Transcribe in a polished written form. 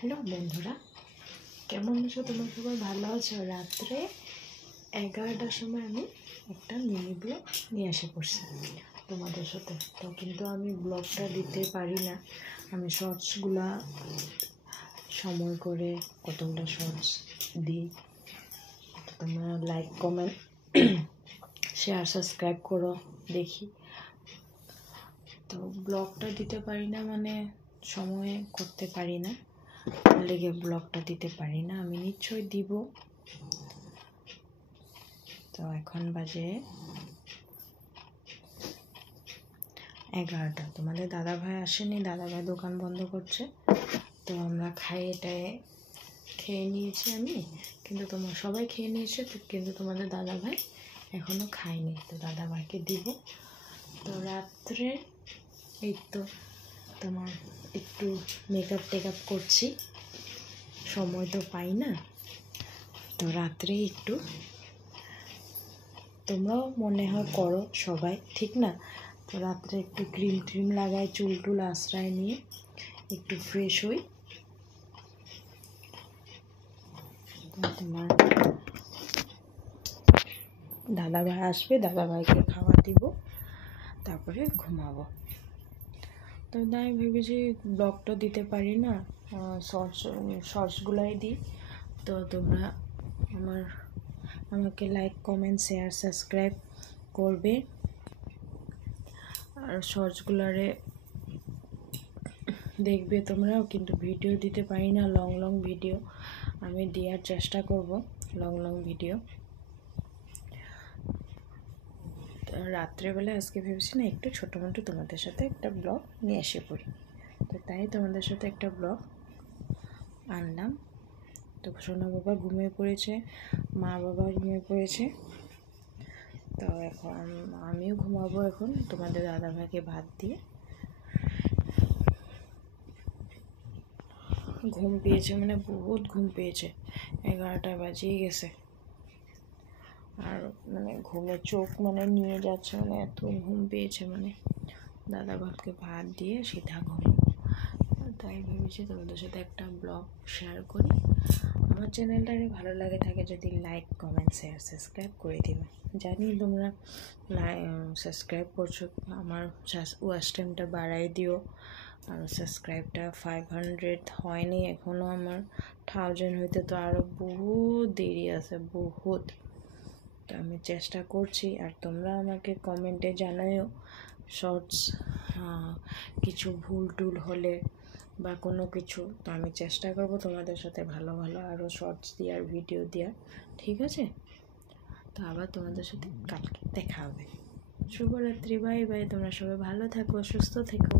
Hello বন্ধুরা, কেমন আছো? তোমরা সবাই ভালো আছো? রাত্রে 11টার সময় আমি একটা মিনি ব্লগ নিয়ে এসে পড়ছি তোমাদের সাথে। তো কিন্তু আমি ব্লগটা দিতে পারি না। আমি শর্টসগুলা সময় করে কতগুলো শর্টস দিই। তোমরা লাইক, কমেন্ট, শেয়ার, সাবস্ক্রাইব করো দেখি। তো ব্লগটা দিতে পারি না মানে সময়ে করতে পারি না, লেগে ব্লগটা দিতে পারি না। আমি নিশ্চয়ই দিব। তো এখন বাজে 11টা। তোমাদের দাদাভাই আসেনি, দাদাভাই দোকান বন্ধ করছে। তো আমরা খেয়ে নিয়েছি আমি, কিন্তু তোমার সবাই খেয়ে নিয়েছে, কিন্তু তোমাদের দাদাভাই এখনও খায়নি। তো দাদাভাইকে দিব। তো রাত্রে এই তো তোমার একটু মেকআপ করছি, সময় তো পাই না। তো রাত্রে একটু তোমরাও মনে হয় করো সবাই, ঠিক না? তো রাত্রে একটু ক্রিম লাগাই, চুল টুল আশ্রয় নিয়ে একটু ফ্রেশ হই। তোমার দাদাভাই আসবে, দাদাভাইকে খাওয়া দিব, তারপরে ঘুমাবো। তো তাই ভেবেছি ব্লগটা দিতে পারি না, শর্টসগুলাই দিই। তো তোমরা আমাকে লাইক, কমেন্ট, শেয়ার, সাবস্ক্রাইব করবে। আর শর্টসগুলারে দেখবে তোমরাও। কিন্তু ভিডিও দিতে পারি না, লং ভিডিও আমি দেওয়ার চেষ্টা করব, লং ভিডিও। রাত্রেবেলা আজকে ভেবেছি না একটু ছোটো মোটো তোমাদের সাথে একটা ব্লগ নিয়ে এসে পড়ি। তো তাই তোমাদের সাথে একটা ব্লগ আনলাম। তো সোনা বাবা ঘুমিয়ে পড়েছে, মা বাবা ঘুমিয়ে পড়েছে। তো এখন আমিও ঘুমাবো। এখন তোমাদের দাদাভাইকে ভাত দিয়ে ঘুম পেয়েছে, মানে বহুত ঘুম পেয়েছে। 11টা বাজিয়ে গেছে। আর মানে ঘুমে চোখ মানে নিয়ে যাচ্ছে, মানে এত ঘুম পেয়েছে। মানে দাদাভাইকে ভাত দিয়ে সিধা ঘুম। তাই ভেবেছি তোমাদের সাথে একটা ব্লগ শেয়ার করি। আমার চ্যানেলটারে ভালো লাগে থাকে যদি লাইক, কমেন্ট, শেয়ার, সাবস্ক্রাইব করে দিবে। জানি তোমরা সাবস্ক্রাইব করছো, আমার ওয়াচ টাইমটা বাড়াই দিও। আর সাবস্ক্রাইবটা 500 হয়নি এখনও, আমার 1000 হইতে তো আরও বহুত দেরি আছে, বহুত। তো আমি চেষ্টা করছি। আর তোমরা আমাকে কমেন্টে জানাও শর্টস কিছু ভুল টুল হলে বা কোনো কিছু। তো আমি চেষ্টা করব তোমাদের সাথে ভালো আরও শর্টস দেওয়ার, ভিডিও দেওয়ার, ঠিক আছে? তো আবার তোমাদের সাথে কালকে দেখা হবে। শুভরাত্রি, বাই বাই। তোমরা সবাই ভালো থাকো, সুস্থ থেকো।